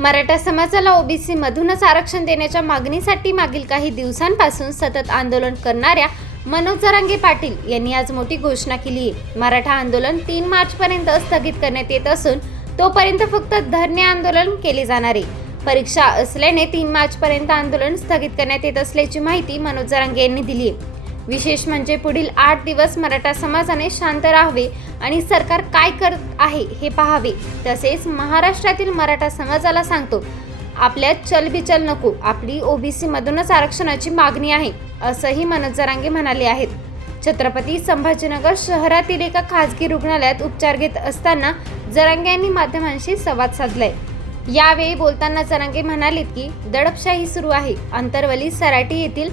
मराठा समाजाला ओबीसी मधूनच आरक्षण देण्याच्या मागणीसाठी मागील काही दिवसांपासून सतत आंदोलन करणाऱ्या मनोज जरांगे पाटील यांनी आज मोठी घोषणा केली. आहे मराठा आंदोलन तीन मार्च पर्यंत स्थगित करण्यात येत असून तोपर्यंत फक्त धरणे आंदोलन केले जाणार आहे. परीक्षा असल्याने तीन मार्च पर्यंत आंदोलन स्थगित करण्यात येत असल्याची माहिती मनोज जरांगे यांनी दिली आहे. विशेष म्हणजे पुढील आठ दिवस मराठा समाजाने शांत राहावे आणि सरकार काय करत आहे हे पाहावे. तसेच महाराष्ट्रातील मराठा समाजाला सांगतो आपल्या चलबिचल नको आपली ओबीसी मधूनच आरक्षणाची मागणी आहे असंही मनोज जरांगे म्हणाले आहेत. छत्रपती संभाजीनगर शहरातील एका खासगी रुग्णालयात उपचार घेत असताना जरांगे यांनी माध्यमांशी संवाद साधलाय. यावेळी बोलताना जरांगे म्हणालेत की दडपशाही सुरू आहे. अंतरवली सराटी येथील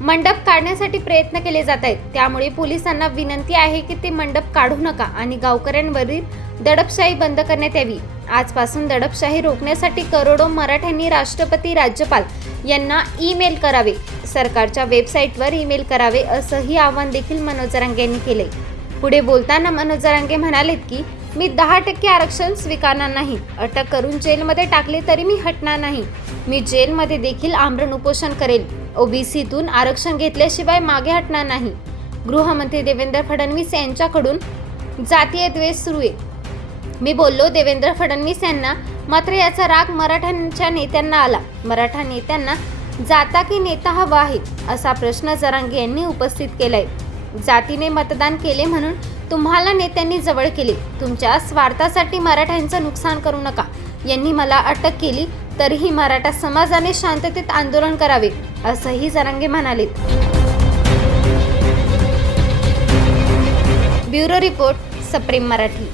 मंडप काढण्यासाठी प्रयत्न केले जात आहेत. त्यामुळे पोलिसांना विनंती आहे की ते मंडप काढू नका आणि गावकऱ्यांवरील दडपशाही बंद करण्यात यावी. आजपासून दडपशाही रोखण्यासाठी करोडो मराठ्यांनी राष्ट्रपती राज्यपाल यांना ईमेल करावे सरकारच्या वेबसाईटवर ईमेल करावे असंही आवाहन देखील मनोज जरांगे यांनी केले पुढे बोलताना मनोज जरांगे म्हणालेत की मी दहा टक्के आरक्षण स्वीकारणार नाही. अटक करून जेलमध्ये टाकले तरी मी हटणार नाही. मी जेलमध्ये देखील आमरण उपोषण करेल. ओबीसीतून आरक्षण घेतल्याशिवाय मागे हटणार नाही. गृहमंत्री देवेंद्र फडणवीस यांच्याकडून जातीय द्वेष सुरू आहे. मी बोललो देवेंद्र फडणवीस यांना मात्र याचा राग मराठ्यांच्या नेत्यांना आला. मराठा नेत्यांना जाता की नेता हवा आहे असा प्रश्न जरांगे यांनी उपस्थित केलाय. जातीने मतदान केले म्हणून तुम्हाला नेत्यांनी जवळ केले. तुमच्या स्वार्थासाठी मराठ्यांचं नुकसान करू नका. यांनी मला अटक केली तरीही मराठा समाजाने शांततेत आंदोलन करावे असंही जरांगे म्हणालेत. ब्युरो रिपोर्ट सप्रेम मराठी.